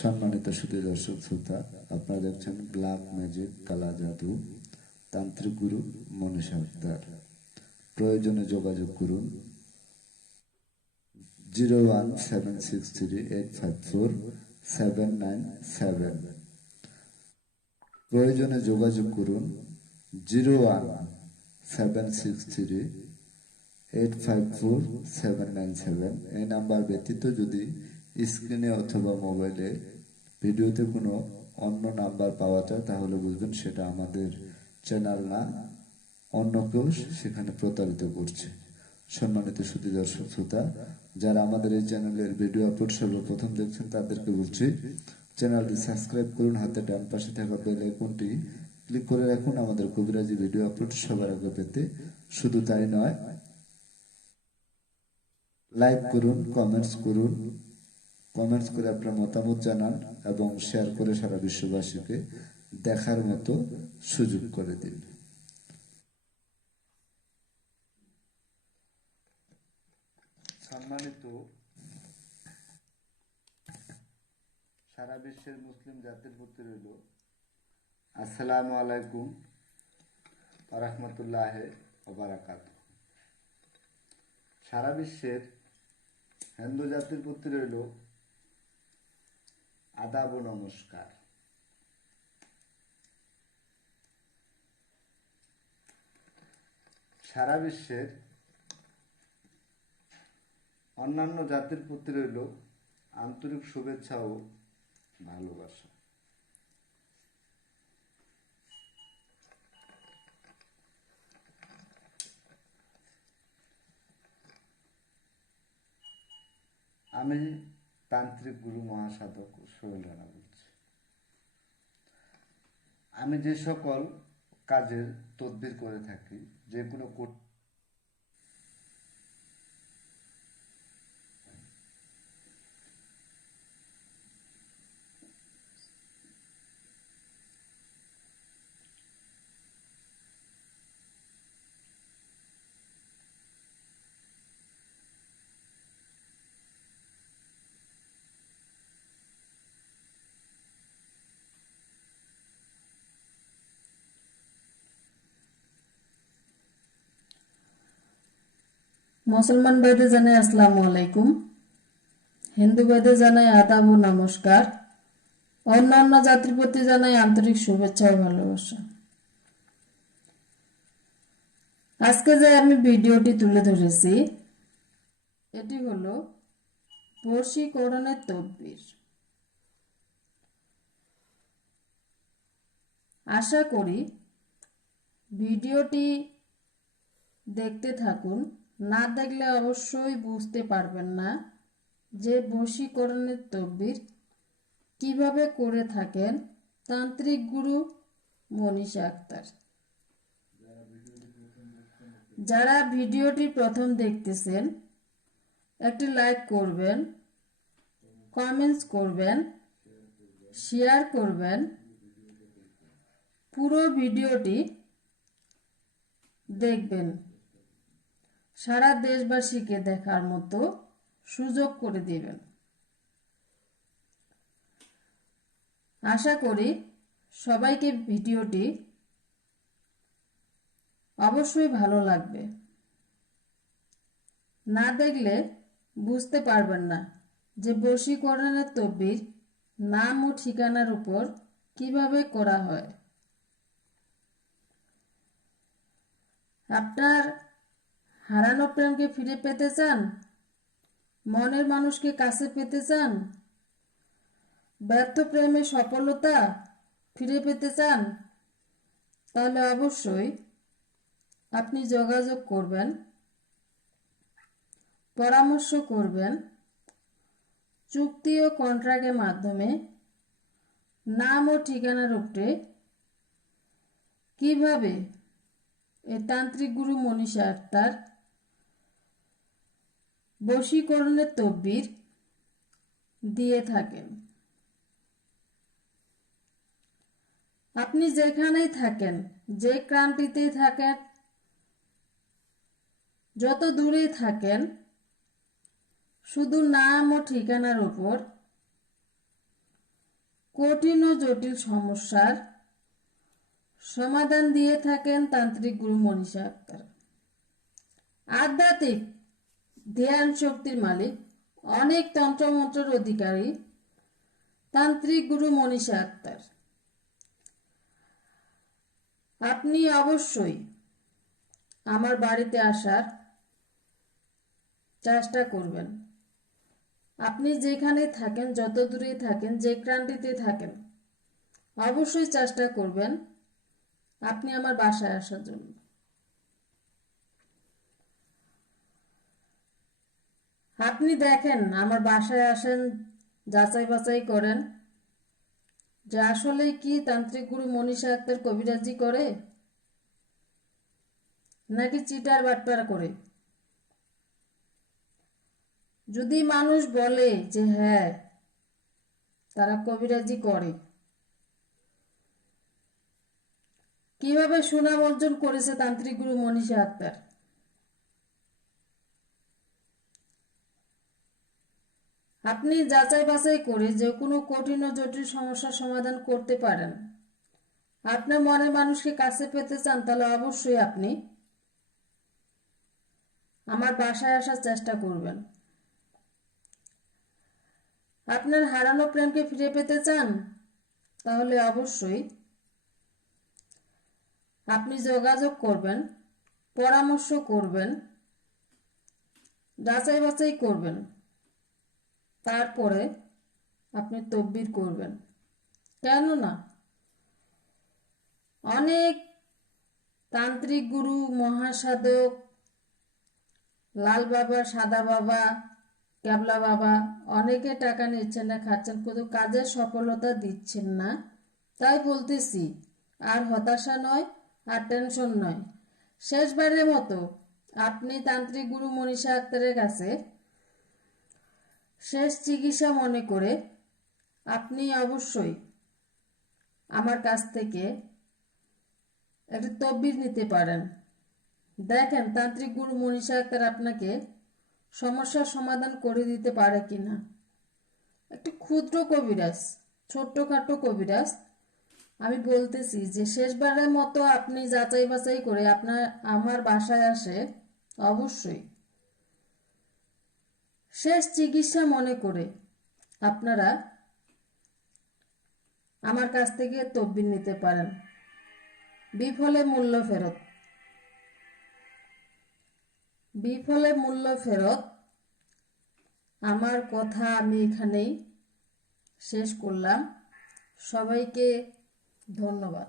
সম্মানিত সুধী দর্শক শ্রোতা, আপনারা দেখছেন ব্ল্যাক ম্যাজিক কালা জাদু তান্ত্রিক গুরু মনীষা আক্তার। প্রয়োজনে যোগাযোগ করুন 01763854797। প্রয়োজনে যোগাযোগ করুন 01763854797। এই নাম্বার ব্যতীত যদি স্ক্রিনে অথবা মোবাইলে ভিডিওতে কোনো অন্য নাম্বার পাওয়া যায় তাহলে বুঝবেন সেটা আমাদের চ্যানেল না, অন্য কেউ সেখানে প্রতারিত করছে। সম্মানিত সুধী দর্শক শ্রোতা, যারা আমাদের এই চ্যানেলের ভিডিও আপলোড সর্বপ্রথম দেখছেন তাদেরকে বলছি চ্যানেলটি সাবস্ক্রাইব করুন, হাতে ডান পাশে থাকা বেল আইকনটি ক্লিক করে রাখুন আমাদের কবিরাজি ভিডিও আপলোড সবার আগে পেতে। শুধু তাই নয়, লাইক করুন, কমেন্টস করুন, কমেন্টস করে আপনার মতামত জানান এবং শেয়ার করে সারা বিশ্ববাসীকে দেখার মতো সুযোগ করে দিন। সম্মানিত সারা বিশ্বের মুসলিম জাতির প্রতি রইল আসসালামু আলাইকুম ওয়া রাহমাতুল্লাহি ওয়া বারাকাতুহু। সারা বিশ্বের হিন্দু জাতির প্রতি রইল আদাব ও নমস্কার। সারা বিশ্বের অন্যান্য জাতির প্রতি রইল আন্তরিক শুভেচ্ছা ও ভালোবাসা। আমি তান্ত্রিক গুরু মহাসাধক সোহেল রানা বলছি। আমি যে সকল কাজের তদবির করে থাকি, যে কোনো মুসলমান ভাইদের জানাই আসসালামু আলাইকুম, হিন্দু ভাইদের জানাই আদাব ও নমস্কার, অন্যান্য জাতির প্রতি জানাই আন্তরিক শুভেচ্ছা ও ভালোবাসা। আজকে যে আমি ভিডিওটি তুলে ধরেছি এটি হলো বশীকরণের তদবির। আশা করি ভিডিওটি দেখতে থাকুন, না দেখলে অবশ্যই বুঝতে পারবেন না যে বশীকরণের তদবির কিভাবে করে থাকেন তান্ত্রিক গুরু মনীষা আক্তার। যারা ভিডিওটি প্রথম দেখতেছেন একটি লাইক করবেন, কমেন্টস করবেন, শেয়ার করবেন, পুরো ভিডিওটি দেখবেন, সারা দেশবাসীকে দেখার মতো সুযোগ করে দিবেন। আশা করি সবাইকে ভিডিওটি অবশ্যই ভালো লাগবে। না দেখলে বুঝতে পারবেন না যে বশীকরণের তদবির নাম ও ঠিকানার উপর কিভাবে করা হয়। আপনার হারানো প্রেমকে ফিরে পেতে চান, মনের মানুষকে কাছে পেতে চান, ব্যর্থ প্রেমে সফলতা ফিরে পেতে চান, তাহলে অবশ্যই আপনি যোগাযোগ করবেন, পরামর্শ করবেন, চুক্তি ও কন্ট্রাক্টের মাধ্যমে নাম ও ঠিকানার উপরে কিভাবে এই তান্ত্রিক গুরু মনীষা আক্তার বশীকরণের তদবির দিয়ে থাকেন। আপনি যেখানেই থাকেন, যে ক্রান্তিতেই থাকেন, যত দূরেই থাকেন, শুধু নাম ও ঠিকানার উপর কঠিন ও জটিল সমস্যার সমাধান দিয়ে থাকেন তান্ত্রিক গুরু মনীষা আক্তার। আধ্যাত্মিক ধ্যান শক্তির মালিক, অনেক তন্ত্রমন্ত্রের অধিকারী তান্ত্রিক গুরু মনীষা আক্তার। আপনি অবশ্যই আমার বাড়িতে আসার চেষ্টা করবেন। আপনি যেখানে থাকেন, যত দূরে থাকেন, যে ক্রান্তিতে থাকেন, অবশ্যই চেষ্টা করবেন আপনি আমার বাসায় আসার জন্য। আপনি দেখেন, আমার বাসায় আসেন, যাচাই বাছাই করেন যে আসলে কি তান্ত্রিক গুরু মনীষা আক্তার কবিরাজি করে নাকি চিটার বাটপার করে। যদি মানুষ বলে যে হ্যাঁ তারা কবিরাজি করে, কিভাবে সুনাম অর্জন করেছে তান্ত্রিক গুরু মনীষা আক্তার, আপনি যাচাই বাছাই করে যে কোনো কঠিন ও জটিল সমস্যার সমাধান করতে পারেন। আপনার মনের মানুষকে কাছে পেতে চান, তাহলে অবশ্যই আপনি আমার বাসায় আসার চেষ্টা করবেন। আপনার হারানো প্রেমকে ফিরে পেতে চান, তাহলে অবশ্যই আপনি যোগাযোগ করবেন, পরামর্শ করবেন, যাচাই বাছাই করবেন, তারপরে আপনি তদবির করবেন। কেননা অনেক তান্ত্রিক গুরু, মহাসাধক, লাল বাবা, সাদা বাবা, ক্যাবলা বাবা অনেকে টাকা নিচ্ছেন না, খাচ্ছেন, কিন্তু কাজের সফলতা দিচ্ছেন না। তাই বলতেছি, আর হতাশা নয়, আর টেনশন নয়, শেষবারের মতো আপনি তান্ত্রিক গুরু মনীষা আক্তারের কাছে শেষ চিকিৎসা মনে করে আপনি অবশ্যই আমার কাছ থেকে একটা তদবির নিতে পারেন। দেখেন তান্ত্রিক গুরু মনীষা আক্তার আপনাকে সমস্যার সমাধান করে দিতে পারে কিনা। একটি ক্ষুদ্র কবিরাজ, ছোট্টখাটো কবিরাজ। আমি বলতেছি যে শেষবারের মতো আপনি যাচাই বাছাই করে আপনার আমার বাসায় আসে, অবশ্যই শেষ চিকিৎসা মনে করে আপনারা আমার কাছ থেকে তদবির নিতে পারেন। বিফলে মূল্য ফেরত, বিফলে মূল্য ফেরত। আমার কথা আমি এখানেই শেষ করলাম। সবাইকে ধন্যবাদ।